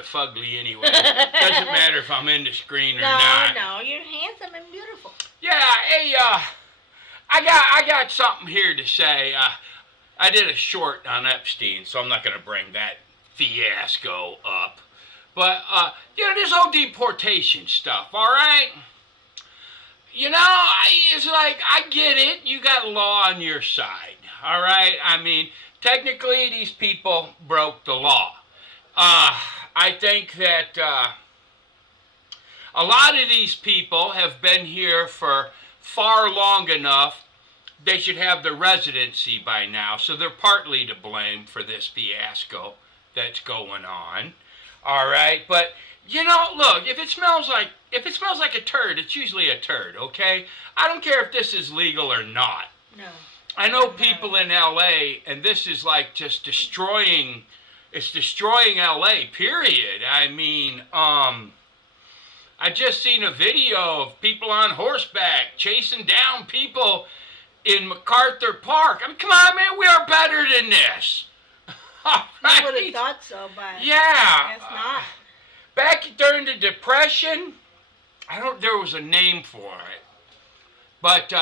of fugly anyway. Doesn't matter if I'm in the screen or not. No, you're handsome and beautiful. Yeah, hey, I got something here to say. I did a short on Epstein, so I'm not going to bring that fiasco up. But, this whole deportation stuff, all right? It's like, I get it. You got law on your side, all right? I mean, technically, these people broke the law. I think that a lot of these people have been here for far long enough. They should have the residency by now, so they're partly to blame for this fiasco that's going on. All right, but look, if it smells like a turd, it's usually a turd. Okay, I don't care if this is legal or not. No. I know people in L.A. and this is like just destroying. It's destroying L.A. Period. I mean, I just seen a video of people on horseback chasing down people in MacArthur Park. I mean, come on, man, we are better than this. Right. You would have thought so, but yeah, it's not. Back during the Depression, there was a name for it. But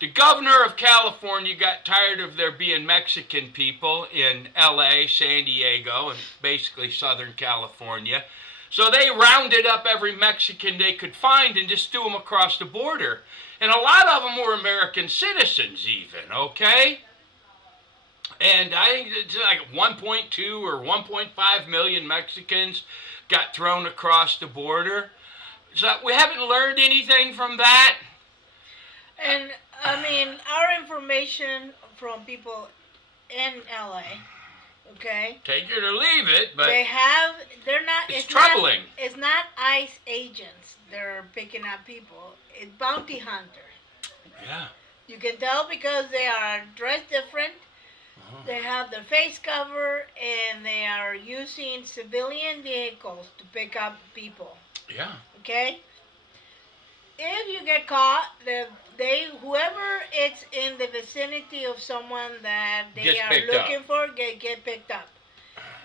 the governor of California got tired of there being Mexican people in L.A., San Diego, and basically Southern California. So they rounded up every Mexican they could find and just threw them across the border. And a lot of them were American citizens even, okay? And I think it's like 1.2 or 1.5 million Mexicans got thrown across the border. So we haven't learned anything from that. And, I mean, our information from people in L.A., okay? Take it or leave it, but they're not... It's troubling. It's not ICE agents that are picking up people. It's bounty hunters. Yeah. You can tell because they are dressed different. They have their face covered, and they are using civilian vehicles to pick up people. Yeah. Okay? If you get caught, whoever it's in the vicinity of someone that they are looking for, get picked up.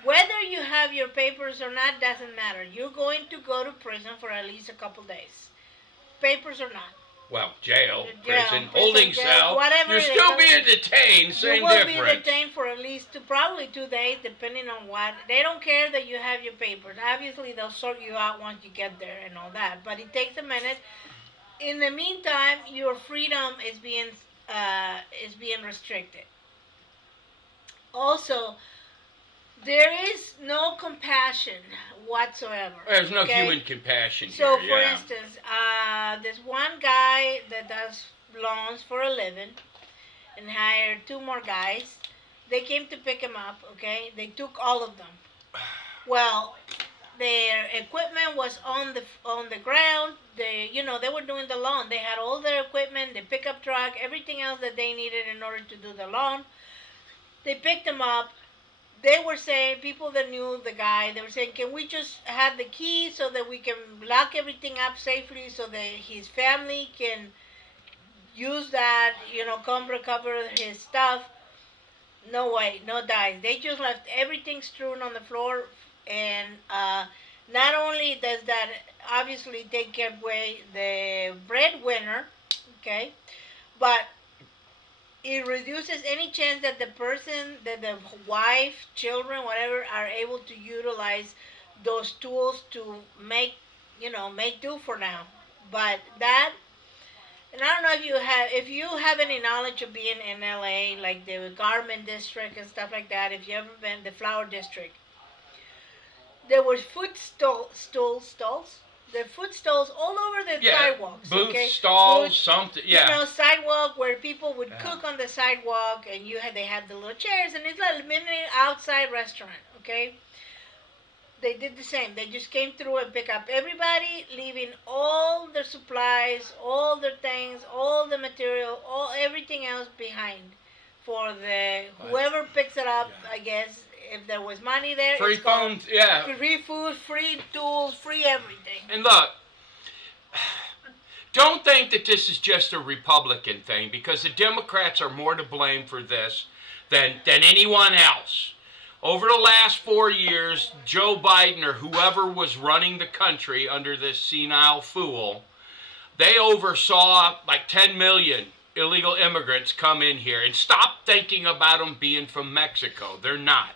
Whether you have your papers or not doesn't matter. You're going to go to prison for at least a couple days. Papers or not. Well, jail, prison, holding cell. Whatever. You're still being detained. Same difference. You will be detained for at least probably 2 days, depending on what. They don't care that you have your papers. Obviously, they'll sort you out once you get there and all that. But it takes a minute. In the meantime, your freedom is being restricted. Also, there is no compassion whatsoever. There's no human compassion here. So, for instance, there's one guy that does loans for a living and hired 2 more guys. They came to pick him up, okay? They took all of them. Well, their equipment was on the ground. They were doing the loan. They had all their equipment, the pickup truck, everything else that they needed in order to do the loan. They picked him up. They were saying, people that knew the guy, they were saying, can we just have the key so that we can lock everything up safely so that his family can use that, come recover his stuff? No way, no dice. They just left everything strewn on the floor, and not only does that obviously take away the breadwinner, okay, but it reduces any chance that the person, that the wife, children, whatever, are able to utilize those tools to make do for now. But that, and I don't know if you have any knowledge of being in LA, like the garment district and stuff like that. If you ever been the flower district, there were food stalls. The food stalls all over the sidewalks. Booth stalls, something. Yeah. Sidewalk where people would cook on the sidewalk, and they had the little chairs, and it's like a mini outside restaurant. Okay. They did the same. They just came through and picked up everybody, leaving all their supplies, all their things, all the material, everything else behind for whoever picks it up. I guess. If there was money there, free phones, free food, free tools, free everything. And look, don't think that this is just a Republican thing, because the Democrats are more to blame for this than anyone else. over the last 4 years, Joe Biden or whoever was running the country under this senile fool, they oversaw like 10 million illegal immigrants come in here. And stop thinking about them being from Mexico. They're not.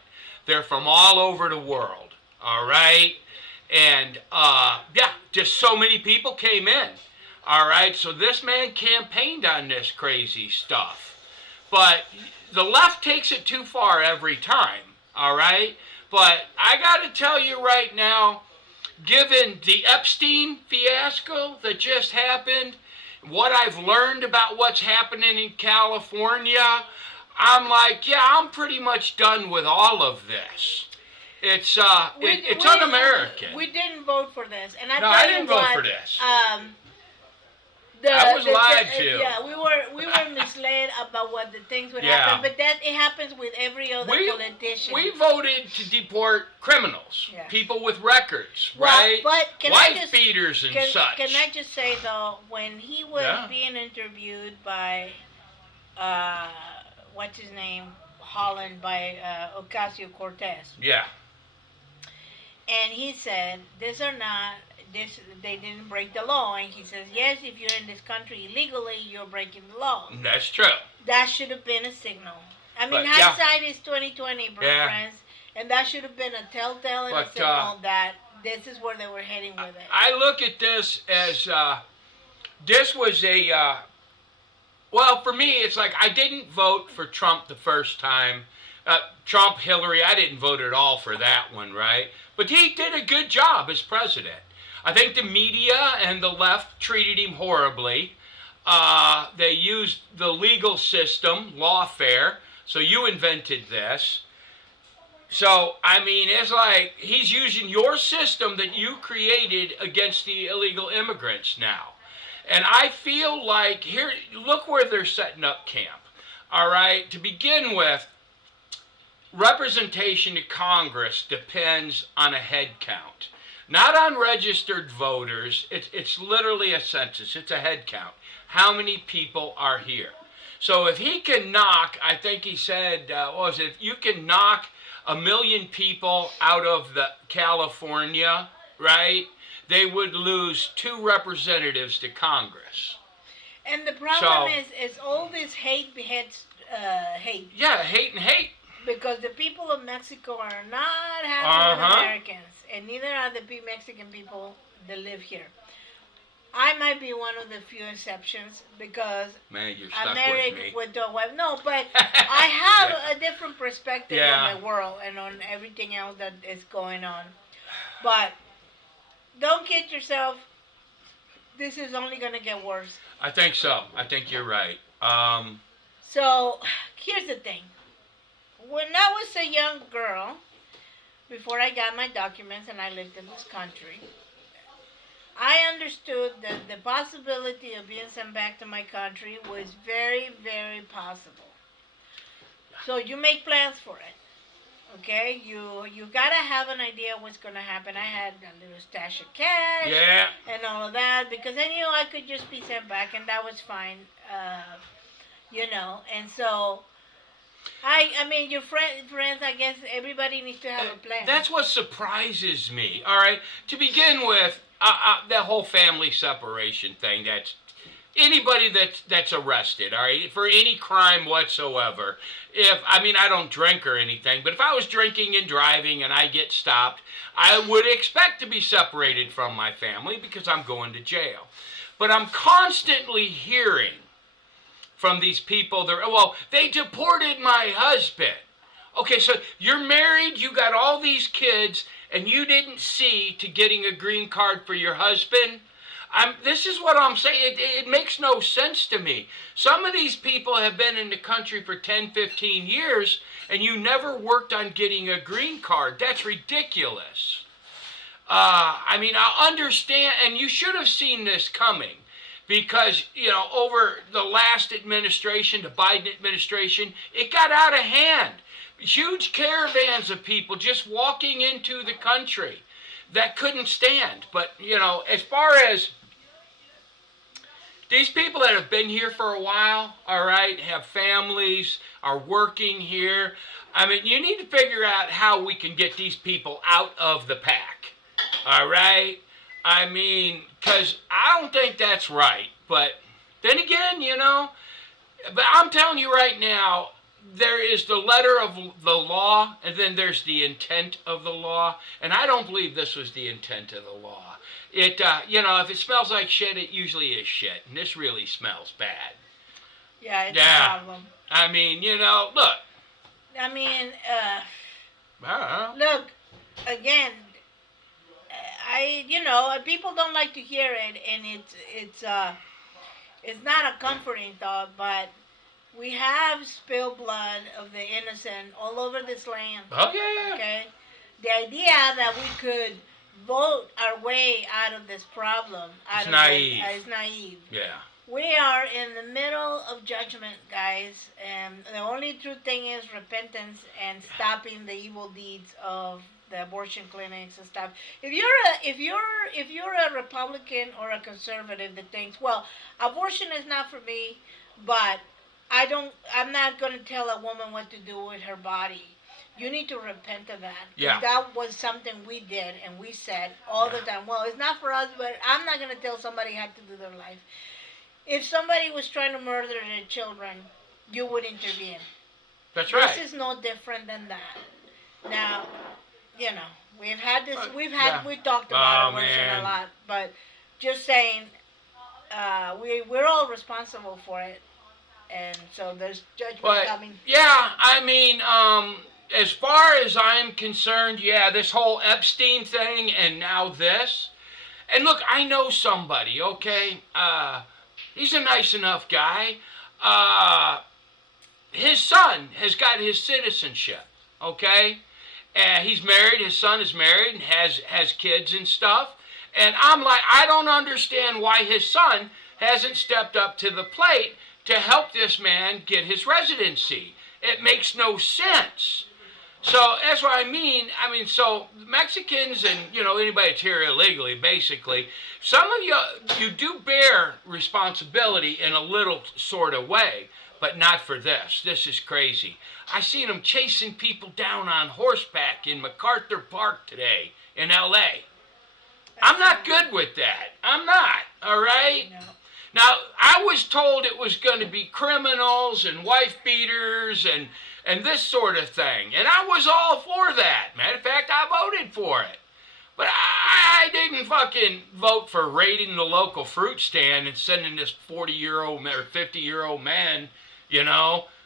They're from all over the world. All right? And yeah, just so many people came in. All right? So this man campaigned on this crazy stuff. But the left takes it too far every time. All right? But I got to tell you right now, given the Epstein fiasco that just happened, what I've learned about what's happening in California, I'm like, yeah, I'm pretty much done with all of this. It's un-American. We didn't vote for this, and I didn't vote for this. I was lied to. Yeah, we were misled about what the things would happen, but it happens with every other politician. We voted to deport criminals, people with records, well, right? But wife beaters and such. Can I just say though, when he was being interviewed by, what's his name, Holland, by Ocasio-Cortez. Yeah. And he said, they didn't break the law. And he says, yes, if you're in this country illegally, you're breaking the law. That's true. That should have been a signal. I mean, hindsight is 20/20, friends. And that should have been a telltale and a signal that this is where they were heading with it. I look at this as, this was well, for me, it's like I didn't vote for Trump the first time. Trump, Hillary, I didn't vote at all for that one, right? But he did a good job as president. I think the media and the left treated him horribly. They used the legal system, lawfare, so you invented this. So, I mean, it's like he's using your system that you created against the illegal immigrants now. And I feel like, here, look where they're setting up camp. All right, to begin with, representation to Congress depends on a head count. Not on registered voters. It's literally a census. It's a head count. How many people are here? So if he can knock, I think he said, if you can knock 1 million people out of the California, right, they would lose 2 representatives to Congress. And the problem is all this hate begets hate. Yeah, hate and hate. Because the people of Mexico are not happy with Americans, and neither are the Mexican people that live here. I might be one of the few exceptions because I'm married with a wife. No, but I have a different perspective on the world and on everything else that is going on. But don't kid yourself. This is only going to get worse. I think so. I think you're right. So here's the thing. When I was a young girl, before I got my documents and I lived in this country, I understood that the possibility of being sent back to my country was very, very possible. So you make plans for it, okay? You gotta have an idea what's gonna happen. I had a little stash of cash and all of that because I knew I could just be sent back and that was fine, And so I mean, your friends, I guess everybody needs to have a plan. That's what surprises me, all right? To begin with, the whole family separation thing, that's anybody that's arrested, all right, for any crime whatsoever. I don't drink or anything, but if I was drinking and driving and I get stopped, I would expect to be separated from my family because I'm going to jail. But I'm constantly hearing from these people, they deported my husband. Okay, so you're married, you got all these kids, and you didn't see to getting a green card for your husband? This is what I'm saying. It makes no sense to me. Some of these people have been in the country for 10, 15 years, and you never worked on getting a green card. That's ridiculous. I understand, and you should have seen this coming. Because, over the last administration, the Biden administration, it got out of hand. Huge caravans of people just walking into the country that couldn't stand. But, as far as These people that have been here for a while, all right, have families, are working here. I mean, you need to figure out how we can get these people out of the pack, all right? I mean, because I don't think that's right. But then again, but I'm telling you right now, there is the letter of the law, and then there's the intent of the law. And I don't believe this was the intent of the law. If it smells like shit, it usually is shit. And this really smells bad. Yeah, it's Yeah. a problem. I mean, look. I mean, Uh-huh. look, again, people don't like to hear it, and it's not a comforting thought, but we have spilled blood of the innocent all over this land. Oh, yeah. Okay? The idea that we could vote our way out of this problem It's naive. Is naive. Yeah. We are in the middle of judgment, guys, and the only true thing is repentance and stopping the evil deeds of the abortion clinics and stuff. If you're a Republican or a conservative that thinks, well, abortion is not for me, but I'm not going to tell a woman what to do with her body. You need to repent of that. Yeah. That was something we did and we said all the time. Well, it's not for us, but I'm not going to tell somebody how to do their life. If somebody was trying to murder their children, you would intervene. That's right. This is no different than that. Now, we've had this. We've talked about abortion a lot, but just saying, we're all responsible for it, and so there's judgment coming. Yeah, I mean, as far as I'm concerned, yeah, this whole Epstein thing, and now this, and look, I know somebody. Okay, he's a nice enough guy. His son has got his citizenship. Okay. He's married, his son is married and has kids and stuff. And I'm like, I don't understand why his son hasn't stepped up to the plate to help this man get his residency. It makes no sense. So that's what I mean. So Mexicans and, anybody that's here illegally, basically, some of you do bear responsibility in a little sort of way, but not for this. This is crazy. I seen them chasing people down on horseback in MacArthur Park today in L.A. I'm not good with that. I'm not, all right? No. Now, I was told it was going to be criminals and wife beaters and this sort of thing. And I was all for that. Matter of fact, I voted for it. But I didn't fucking vote for raiding the local fruit stand and sending this 40-year-old or 50-year-old man,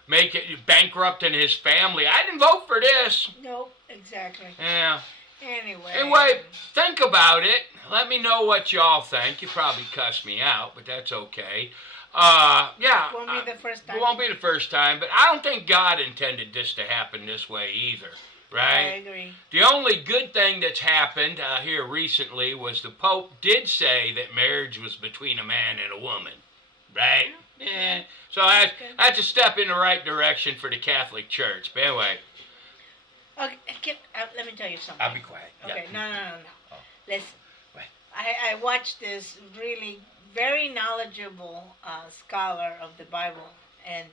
make it bankrupting his family. I didn't vote for this. Nope, exactly. Yeah. Anyway, think about it. Let me know what y'all think. You probably cuss me out, but that's okay. Yeah. Won't be the first time. It won't be the first time, but I don't think God intended this to happen this way either. Right? I agree. The only good thing that's happened here recently was the Pope did say that marriage was between a man and a woman. Right? Yeah. So that's a step in the right direction for the Catholic Church. But anyway. Okay, let me tell you something. I'll be quiet. Okay, yeah. no. Oh. Listen. What? I watched this really very knowledgeable scholar of the Bible, and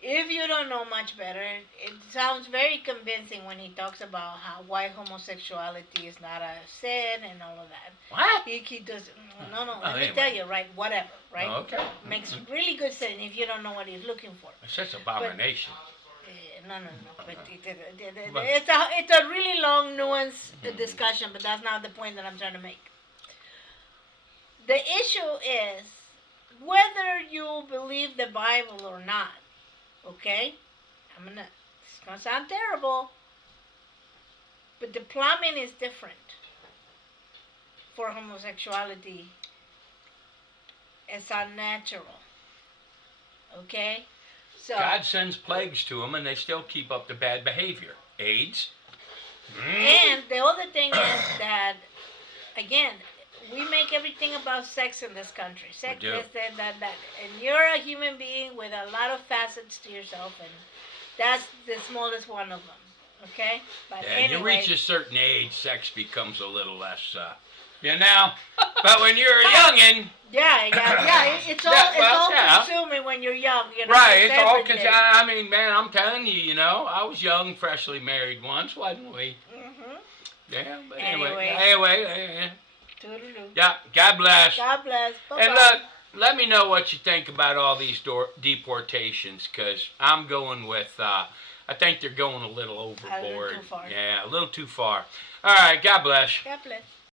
if you don't know much better, it sounds very convincing when he talks about why homosexuality is not a sin and all of that. What? He does. No. Oh, Let me tell you, right? Whatever, right? Oh, okay. Makes really good sense if you don't know what he's looking for. It's just abomination. No. But it's a really long, nuanced discussion, but that's not the point that I'm trying to make. The issue is whether you believe the Bible or not. Okay? It's gonna sound terrible, but the plumbing is different for homosexuality. It's unnatural. Okay? So, God sends plagues to them, and they still keep up the bad behavior. AIDS. and the other thing is that, again, we make everything about sex in this country. Sex, We do. this, that. And you're a human being with a lot of facets to yourself, and that's the smallest one of them. Okay? But Yeah, you anyway, reach a certain age, sex becomes a little less, But when you're a youngin', It's all consuming when you're young, you know. right? It's all everything. I mean, man, I'm telling you, you know, I was young, freshly married once, wasn't we? Mhm. Yeah. But Anyway. anyway. Toodaloo. Yeah. God bless. God bless. Bye-bye. And look, let me know what you think about all these deportations, because I'm going with. I think they're going a little overboard. too far. Yeah, a little too far. All right. God bless. God bless.